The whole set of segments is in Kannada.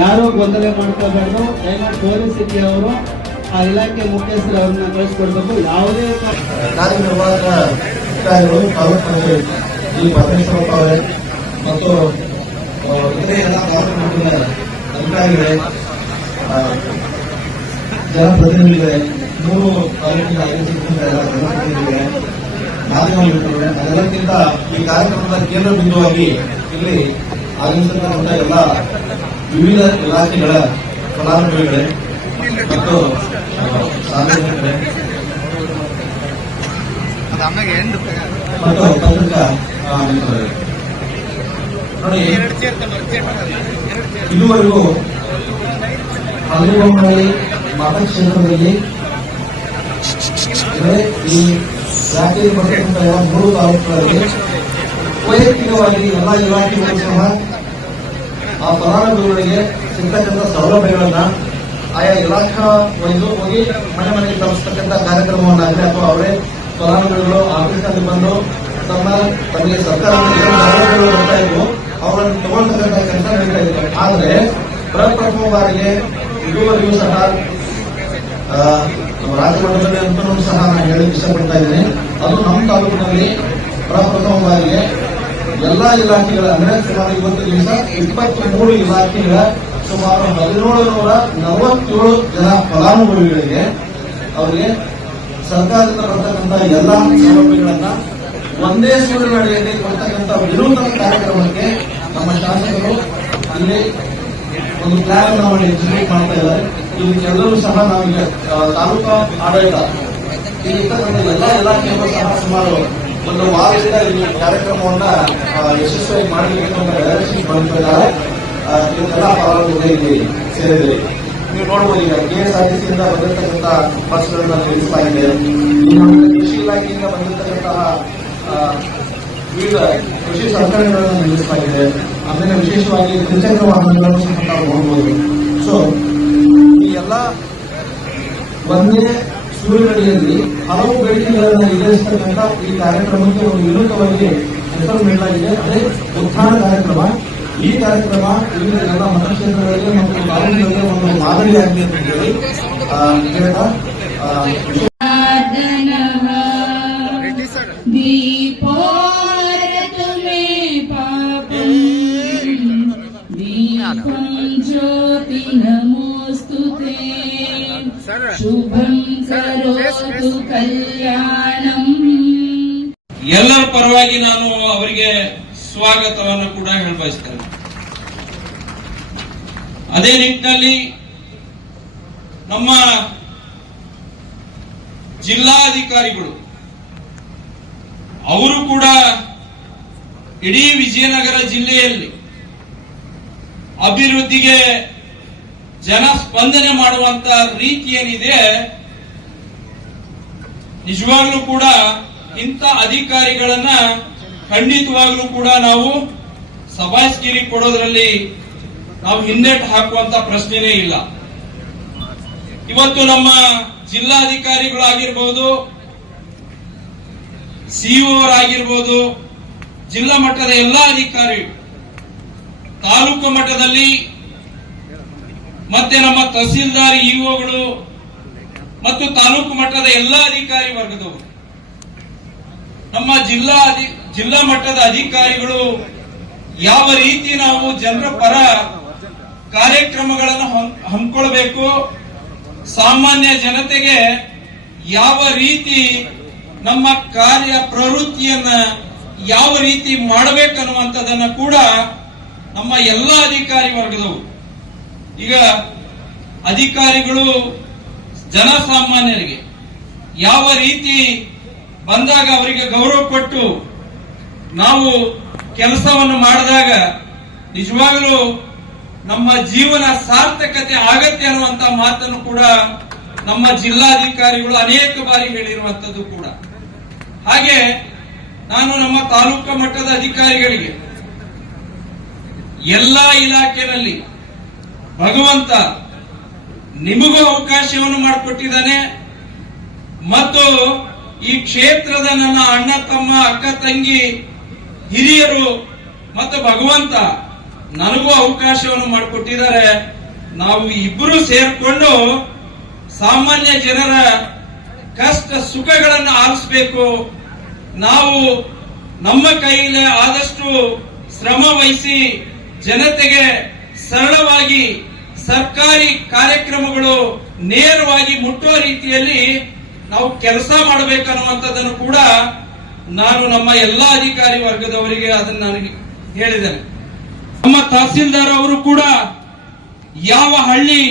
ಯಾರು ಗೊಂದಲ ಮಾಡ್ಕೋಬಾರ್ದು. ದಯಮಾಡಿ ಪೊಲೀಸ್ ಅವರು ಆ ಇಲಾಖೆ ಮುಖ್ಯಸ್ಥರು ಅವ್ರನ್ನ ಕಳಿಸ್ಕೊಡ್ಬೇಕು. ಯಾವುದೇ ಮತ್ತು ಜನಪ್ರತಿನಿಧಿಗಳೇ, ಮೂರು ಜನಪ್ರತಿನಿಧಿಗಳೇ ಮಿತ್ರರೇ ಈ ಕಾರ್ಯಕ್ರಮದ ಕೇಂದ್ರ ಬಿಂದುವಾಗಿ ಇಲ್ಲಿ ಆಗಮಿಸಿರ್ತಕ್ಕಂಥ ಎಲ್ಲ ವಿವಿಧ ಇಲಾಖೆಗಳ ಫಲಾನುಭವಿಗಳೇ ಮತ್ತು ಸಾರ್ವಜನಿಕರೇ ಮತ್ತು ಪತ್ರಿಕಾ. ನೋಡಿ ಇದುವರೆಗೂ ಹಲುವಮರಳಿ ಮತಕ್ಷೇತ್ರದಲ್ಲಿ ಈ ಜಾತಿ ಎಲ್ಲ ಮೂರು ತಾಲೂಕುಗಳಲ್ಲಿ ವೈಯಕ್ತಿಕವಾಗಿ ಎಲ್ಲ ಇಲಾಖೆಗಳು ಸಹ ಆ ಫಲಾನುಭವಿಗಳಿಗೆ ಸಿಗ್ತಕ್ಕಂಥ ಸೌಲಭ್ಯಗಳನ್ನ ಆಯಾ ಇಲಾಖಾ ವೈದು ಹೋಗಿ ಮನೆ ಮನೆಗೆ ತಲುಪಿಸ್ತಕ್ಕಂಥ ಕಾರ್ಯಕ್ರಮವನ್ನಾಗಲಿ ಅಥವಾ ಅವರೇ ಫಲಾನುಭವಿಗಳು ಆಫೀಸ್ನಲ್ಲಿ ಬಂದು ತಮ್ಮ ತಮಗೆ ಸೌಲಭ್ಯಗಳು ಬರ್ತಾ ಇದ್ವು ತಗೊಳ್ತಕ್ಕಂಥ ಕೆಲಸ ನಡೀತಾ ಇದೆ. ಆದರೆ ಪ್ರಪ್ರಥಮ ಬಾರಿಗೆ ಇದುವರೆಗೂ ಸಹ ನಮ್ಮ ರಾಜ್ಯ ಮಟ್ಟದಲ್ಲಿ ಅಂತಲೂ ಸಹ ನಾನು ಹೇಳಕ್ಕೆ ಇಷ್ಟಪಡ್ತಾ ಇದ್ದೀನಿ. ಅದು ನಮ್ಮ ತಾಲೂಕಿನಲ್ಲಿ ಪ್ರಪ್ರಥಮ ಬಾರಿಗೆ ಎಲ್ಲಾ ಇಲಾಖೆಗಳ ಅಂದ್ರೆ ಸುಮಾರು ಇವತ್ತು ದಿವಸ ಇಪ್ಪತ್ತ್ ಮೂರು ಇಲಾಖೆಗಳ ಸುಮಾರು ಹದಿನೇಳು ನೂರ ನಲವತ್ತೇಳು ಜನ ಫಲಾನುಭವಿಗಳಿಗೆ ಅವರಿಗೆ ಸರ್ಕಾರದಿಂದ ಬರ್ತಕ್ಕಂಥ ಎಲ್ಲಾ ಸೌಲಭ್ಯಗಳನ್ನ ಒಂದೇ ಸೂರಿನಡಿಯಲ್ಲಿ ಕೊಡ್ತಕ್ಕಂಥ ವಿನೂತನ ಕಾರ್ಯಕ್ರಮಕ್ಕೆ ನಮ್ಮ ಶಾಸಕರು ಅಲ್ಲಿ ಒಂದು ಪ್ಲಾನ್ ಅನ್ನು ಮಾಡಿ ಎಕ್ಸಿಕ್ಯೂಟ್ ಮಾಡ್ತಾ ಇದ್ದಾರೆ. ಇದಕ್ಕೆಲ್ಲರೂ ಸಹ ನಾವೀಗ ತಾಲೂಕಾ ಆಡಳಿತ ಇಲ್ಲಿ ಇರ್ತಕ್ಕಂಥ ಎಲ್ಲಾ ಸಹ ಸುಮಾರು ಒಂದು ವಾರದಿಂದ ಈ ಕಾರ್ಯಕ್ರಮವನ್ನ ಯಶಸ್ವಿ ಯಶಸ್ವಿಯಾಗಿ ಮಾಡಬೇಕು ಅಂತ ಡೈರೆಕ್ಷನ್ ಬಂದಿದ್ದಾರೆ. ಇದಕ್ಕೆಲ್ಲ ಫಲಾನುಭವಿಗಳು ಇಲ್ಲಿ ಸೇರಿದೆ. ನೀವು ನೋಡಬಹುದು ಈಗ ಕೆಎಸ್ಆರ್ಟಿಸಿಯಿಂದ ಬಂದಿರತಕ್ಕಂಥ ಬಸ್ಗಳನ್ನ ನಿಲ್ಲಿಸಲಾಗಿದೆ ಕೃಷಿ ಇಲಾಖೆಯಿಂದ ಬಂದಿರತಕ್ಕಂತಹ ವಿವಿಧ ಕೃಷಿ ಸಲಕರಣೆಗಳನ್ನು ನಿಲ್ಲಿಸಲಾಗಿದೆ ಅದನ್ನ ವಿಶೇಷವಾಗಿ ದ್ವಿಚಕ್ರ ವಾಹನಗಳನ್ನು ಸಹ ನಾವು ನೋಡಬಹುದು ಸೊ ಈ ಎಲ್ಲ ಒಂದೇ ಸೂರ್ಯನಡಿಯಲ್ಲಿ ಹಲವು ಬೇಡಿಕೆಗಳನ್ನು ಈಡೇರಿಸತಕ್ಕಂಥ ಈ ಕಾರ್ಯಕ್ರಮಕ್ಕೆ ಒಂದು ವಿನೂತವಾಗಿ ಹೆಸರು ನೀಡಲಾಗಿದೆ ಅದೇ ಉತ್ಥಾನ ಕಾರ್ಯಕ್ರಮ ಈ ಕಾರ್ಯಕ್ರಮ ವಿವಿಧ ಎಲ್ಲ ಮತಕ್ಷೇತ್ರಗಳಿಗೆ ಮತ್ತು ತಾಲೂಕುಗಳಿಗೆ ಒಂದು ಮಾದರಿಯಾಗಿದೆ ಅಂತ ಹೇಳಿ ಆ, ಹೇಳ್ತಾ ಆ, दीपोरत में पापम् दीपं ज्योति नमोऽस्तु ते शुभं ಎಲ್ಲರ ಪರವಾಗಿ ನಾನು ಅವರಿಗೆ ಸ್ವಾಗತವನ್ನು ಕೂಡ ಹೇಳ್ಬಯಸ್ತೇನೆ. ಅದೇ ನಿಟ್ಟಿನಲ್ಲಿ ನಮ್ಮ ಜಿಲ್ಲಾಧಿಕಾರಿಗಳು, ಅವರು ಕೂಡ ಇಡೀ ವಿಜಯನಗರ ಜಿಲ್ಲೆಯಲ್ಲಿ ಅಭಿವೃದ್ಧಿಗೆ ಜನ ಸ್ಪಂದನೆ ಮಾಡುವಂತ ರೀತಿ ಏನಿದೆ ನಿಜವಾಗ್ಲೂ ಕೂಡ ಇಂಥ ಅಧಿಕಾರಿಗಳನ್ನ ಖಂಡಿತವಾಗ್ಲೂ ಕೂಡ ನಾವು ಸಭಾಸ್ಗಿರಿ ಕೊಡೋದ್ರಲ್ಲಿ ನಾವು ಹಿಂದೆಟ್ ಹಾಕುವಂತ ಪ್ರಶ್ನೆನೇ ಇಲ್ಲ. ಇವತ್ತು ನಮ್ಮ ಜಿಲ್ಲಾಧಿಕಾರಿಗಳಾಗಿರ್ಬೋದು ಸಿಇಒ ಆಗಿರ್ಬೋದು, ಜಿಲ್ಲಾ ಮಟ್ಟದ ಎಲ್ಲಾ ಅಧಿಕಾರಿಗಳು ತಾಲೂಕು ಮಟ್ಟದಲ್ಲಿ ಮತ್ತೆ ನಮ್ಮ ತಹಸೀಲ್ದಾರ್ ಇಒಗಳು ಮತ್ತು ತಾಲೂಕು ಮಟ್ಟದ ಎಲ್ಲಾ ಅಧಿಕಾರಿ ವರ್ಗದವರು. ನಮ್ಮ ಜಿಲ್ಲಾ ಜಿಲ್ಲಾ ಮಟ್ಟದ ಅಧಿಕಾರಿಗಳು ಯಾವ ರೀತಿ ನಾವು ಜನರ ಪರ ಕಾರ್ಯಕ್ರಮಗಳನ್ನು ಹಮ್- ಹಮ್ಮಿಕೊಳ್ಬೇಕು ಸಾಮಾನ್ಯ ಜನತೆಗೆ ಯಾವ ರೀತಿ ನಮ್ಮ ಕಾರ್ಯ ಪ್ರವೃತ್ತಿಯನ್ನ ಯಾವ ರೀತಿ ಮಾಡಬೇಕನ್ನುವಂಥದ್ದನ್ನ ಕೂಡ ನಮ್ಮ ಎಲ್ಲ ಅಧಿಕಾರಿ ವರ್ಗದವರು. ಈಗ ಅಧಿಕಾರಿಗಳು ಜನಸಾಮಾನ್ಯರಿಗೆ ಯಾವ ರೀತಿ ಬಂದಾಗ ಅವರಿಗೆ ಗೌರವ ಕೊಟ್ಟು ನಾವು ಕೆಲಸವನ್ನು ಮಾಡಿದಾಗ ನಿಜವಾಗಲೂ ನಮ್ಮ ಜೀವನ ಸಾರ್ಥಕತೆ ಆಗತ್ತೆ ಅನ್ನುವಂತ ಮಾತನ್ನು ಕೂಡ ನಮ್ಮ ಜಿಲ್ಲಾಧಿಕಾರಿಗಳು ಅನೇಕ ಬಾರಿ ಹೇಳಿರುವಂತದ್ದು ಕೂಡ. ಹಾಗೆ ನಾನು ನಮ್ಮ ತಾಲೂಕು ಮಟ್ಟದ ಅಧಿಕಾರಿಗಳಿಗೆ ಎಲ್ಲಾ ಇಲಾಖೆಯಲ್ಲಿ ಭಗವಂತ ನಿಮಗೂ ಅವಕಾಶವನ್ನು ಮಾಡಿಕೊಟ್ಟಿದ್ದಾನೆ. ಮತ್ತು ಈ ಕ್ಷೇತ್ರದ ನನ್ನ ಅಣ್ಣ, ತಮ್ಮ, ಅಕ್ಕ, ತಂಗಿ, ಹಿರಿಯರು ಮತ್ತು ಭಗವಂತ ನನಗೂ ಅವಕಾಶವನ್ನು ಮಾಡಿಕೊಟ್ಟಿದ್ದಾರೆ. ನಾವು ಇಬ್ಬರು ಸೇರ್ಕೊಂಡು ಸಾಮಾನ್ಯ ಜನರ ಕಷ್ಟ ಸುಖಗಳನ್ನು ಆಲಿಸಬೇಕು. ನಾವು ನಮ್ಮ ಕೈಯಲ್ಲಿ ಆದಷ್ಟು ಶ್ರಮ ಜನತೆಗೆ ಸರಳವಾಗಿ ಸರ್ಕಾರಿ ಕಾರ್ಯಕ್ರಮಗಳು ನೇರವಾಗಿ ಮುಟ್ಟುವ ರೀತಿಯಲ್ಲಿ ನಾವು ಕೆಲಸ ಮಾಡಬೇಕನ್ನುವಂಥದ್ದನ್ನು ಕೂಡ ನಾನು ನಮ್ಮ ಎಲ್ಲಾ ಅಧಿಕಾರಿ ವರ್ಗದವರಿಗೆ ಅದನ್ನು ನನಗೆ ಹೇಳಿದ್ದೇನೆ. ನಮ್ಮ ತಹಸೀಲ್ದಾರ್ ಅವರು ಕೂಡ ಯಾವ ಹಳ್ಳಿ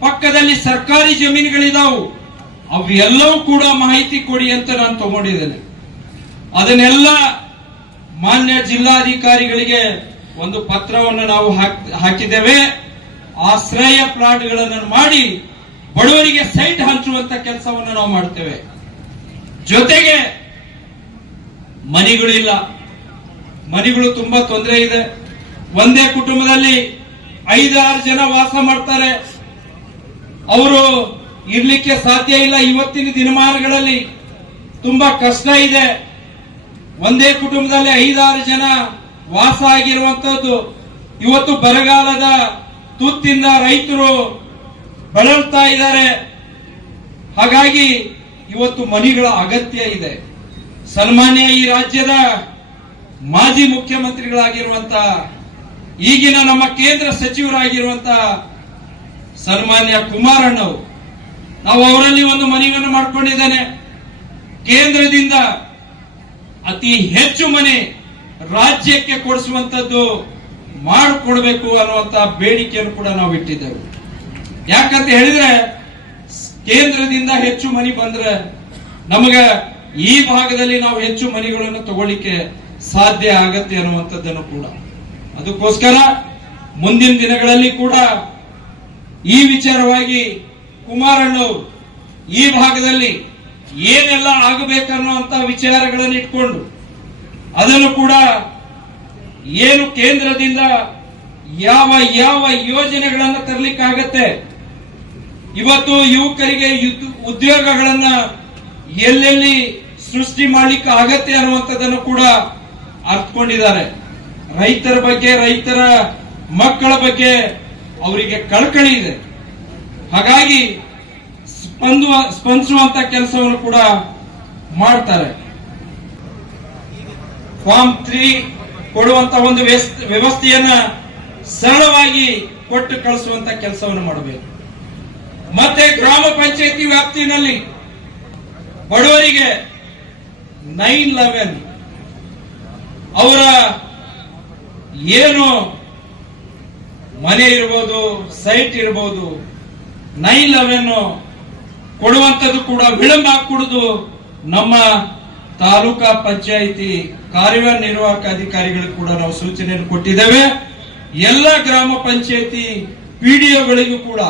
ಪಕ್ಕದಲ್ಲಿ ಸರ್ಕಾರಿ ಜಮೀನುಗಳಿದಾವು, ಅವೆಲ್ಲವೂ ಕೂಡ ಮಾಹಿತಿ ಕೊಡಿ ಅಂತ ನಾನು ತಗೊಂಡಿದ್ದೇನೆ. ಅದನ್ನೆಲ್ಲ ಮಾನ್ಯ ಜಿಲ್ಲಾಧಿಕಾರಿಗಳಿಗೆ ಒಂದು ಪತ್ರವನ್ನು ನಾವು ಹಾಕ್- ಹಾಕಿದ್ದೇವೆ. ಆಶ್ರಯ ಪ್ಲಾಟ್ಗಳನ್ನು ಮಾಡಿ ಬಡವರಿಗೆ ಸೈಟ್ ಹಂಚುವಂತ ಕೆಲಸವನ್ನು ನಾವು ಮಾಡ್ತೇವೆ. ಜೊತೆಗೆ ಮನೆಗಳಿಲ್ಲ ಮನೆಗಳು ತುಂಬಾ ತೊಂದರೆ ಇದೆ. ಒಂದೇ ಕುಟುಂಬದಲ್ಲಿ ಐದಾರು ಜನ ವಾಸ ಮಾಡ್ತಾರೆ. ಅವರು ಇರ್ಲಿಕ್ಕೆ ಸಾಧ್ಯ ಇಲ್ಲ. ಇವತ್ತಿನ ದಿನಮಾನಗಳಲ್ಲಿ ತುಂಬಾ ಕಷ್ಟ ಇದೆ. ಒಂದೇ ಕುಟುಂಬದಲ್ಲಿ ಐದಾರು ಜನ ವಾಸ ಆಗಿರುವಂತದ್ದು ಇವತ್ತು ಬರಗಾಲದ ತುತ್ತಿಂದ ರೈತರು ಬಳಲ್ತಾ ಇದ್ದಾರೆ. ಹಾಗಾಗಿ ಇವತ್ತು ಮನೆಗಳ ಅಗತ್ಯ ಇದೆ. ಸನ್ಮಾನ್ಯ ಈ ರಾಜ್ಯದ ಮಾಜಿ ಮುಖ್ಯಮಂತ್ರಿಗಳಾಗಿರುವಂತ, ಈಗಿನ ನಮ್ಮ ಕೇಂದ್ರ ಸಚಿವರಾಗಿರುವಂತ ಸನ್ಮಾನ್ಯ ಕುಮಾರಣ್ಣವು ನಾವು ಅವರಲ್ಲಿ ಒಂದು ಮನೆಯನ್ನು ಮಾಡಿಕೊಂಡಿದ್ದೇನೆ. ಕೇಂದ್ರದಿಂದ ಅತಿ ಹೆಚ್ಚು ಮನೆ ರಾಜ್ಯಕ್ಕೆ ಕೊಡಿಸುವಂತದ್ದು ಮಾಡಿಕೊಡ್ಬೇಕು ಅನ್ನುವಂತ ಬೇಡಿಕೆಯನ್ನು ಕೂಡ ನಾವು ಇಟ್ಟಿದ್ದೇವೆ. ಯಾಕಂತ ಹೇಳಿದ್ರೆ, ಕೇಂದ್ರದಿಂದ ಹೆಚ್ಚು ಮನಿ ಬಂದ್ರೆ ನಮಗ ಈ ಭಾಗದಲ್ಲಿ ನಾವು ಹೆಚ್ಚು ಮನಿಗಳನ್ನು ತಗೊಳ್ಳಿಕ್ಕೆ ಸಾಧ್ಯ ಆಗತ್ತೆ ಅನ್ನುವಂಥದ್ದನ್ನು ಕೂಡ. ಅದಕ್ಕೋಸ್ಕರ ಮುಂದಿನ ದಿನಗಳಲ್ಲಿ ಕೂಡ ಈ ವಿಚಾರವಾಗಿ ಕುಮಾರಣ್ಣ ಈ ಭಾಗದಲ್ಲಿ ಏನೆಲ್ಲ ಆಗಬೇಕನ್ನುವಂತಹ ವಿಚಾರಗಳನ್ನು ಇಟ್ಕೊಂಡು ಅದನ್ನು ಕೂಡ ಏನು ಕೇಂದ್ರದಿಂದ ಯಾವ ಯಾವ ಯೋಜನೆಗಳನ್ನು ತರಲಿಕ್ಕಾಗತ್ತೆ? ಇವತ್ತು ಯುವಕರಿಗೆ ಉದ್ಯೋಗಗಳನ್ನ ಎಲ್ಲೆಲ್ಲಿ ಸೃಷ್ಟಿ ಮಾಡಲಿಕ್ಕೆ ಆಗತ್ತೆ ಅನ್ನುವಂಥದ್ದನ್ನು ಕೂಡ ಅರ್ಥಕೊಂಡಿದ್ದಾರೆ ರೈತರ ಬಗ್ಗೆ, ರೈತರ ಮಕ್ಕಳ ಬಗ್ಗೆ ಅವರಿಗೆ ಕಳಕಳಿ ಇದೆ. ಹಾಗಾಗಿ ಸ್ಪಂದುವ ಸ್ಪಂದಿಸುವಂತ ಕೆಲಸವನ್ನು ಕೂಡ ಮಾಡ್ತಾರೆ. ಫಾರ್ಮ್ ತ್ರೀ ಕೊಡುವಂತ ಒಂದು ವ್ಯವಸ್ಥೆ- ವ್ಯವಸ್ಥೆಯನ್ನ ಸರಳವಾಗಿ ಕೊಟ್ಟು ಕಳಿಸುವಂತ ಕೆಲಸವನ್ನು ಮಾಡಬೇಕು. ಮತ್ತೆ ಗ್ರಾಮ ಪಂಚಾಯತಿ ವ್ಯಾಪ್ತಿನಲ್ಲಿ ಬಡವರಿಗೆ ನೈನ್ ಲೆವೆನ್ ಅವರ ಏನು ಮನೆ ಇರ್ಬೋದು, ಸೈಟ್ ಇರ್ಬೋದು, ನೈನ್ ಲೆವೆನ್ ಕೊಡುವಂತದ್ದು ಕೂಡ ವಿಳಂಬ ಕೊಡುದು ನಮ್ಮ ತಾಲೂಕಾ ಪಂಚಾಯಿತಿ ಕಾರ್ಯನಿರ್ವಾಹಕ ಅಧಿಕಾರಿಗಳು ಕೂಡ ನಾವು ಸೂಚನೆಯನ್ನು ಕೊಟ್ಟಿದ್ದೇವೆ. ಎಲ್ಲ ಗ್ರಾಮ ಪಂಚಾಯಿತಿ ಪಿಡಿಒಗಳಿಗೂ ಕೂಡ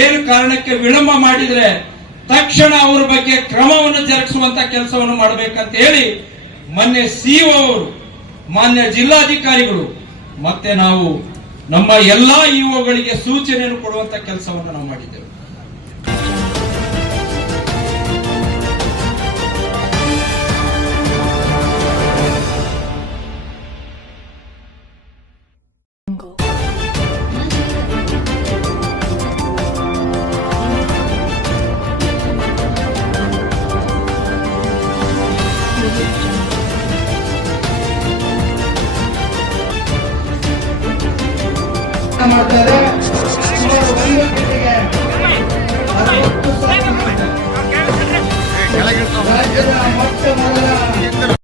ಏನು ಕಾರಣಕ್ಕೆ ವಿಳಂಬ ಮಾಡಿದ್ರೆ ತಕ್ಷಣ ಅವರ ಬಗ್ಗೆ ಕ್ರಮವನ್ನು ಜರುಗಿಸುವಂತ ಕೆಲಸವನ್ನು ಮಾಡಬೇಕಂತ ಹೇಳಿ ಮೊನ್ನೆ ಸಿಇಒ ಅವರು, ಮಾನ್ಯ ಜಿಲ್ಲಾಧಿಕಾರಿಗಳು ಮತ್ತೆ ನಾವು ನಮ್ಮ ಎಲ್ಲಾ ಇಒಗಳಿಗೆ ಸೂಚನೆಯನ್ನು ಕೊಡುವಂತ ಕೆಲಸವನ್ನು ನಾವು ಮಾಡಿದ್ದೇವೆ. ಪ್ರಯತ್ನ ಮಾಡ್ತಾರೆ ರಾಜ್ಯದ ಮೊಟ್ಟ ಮೊದಲ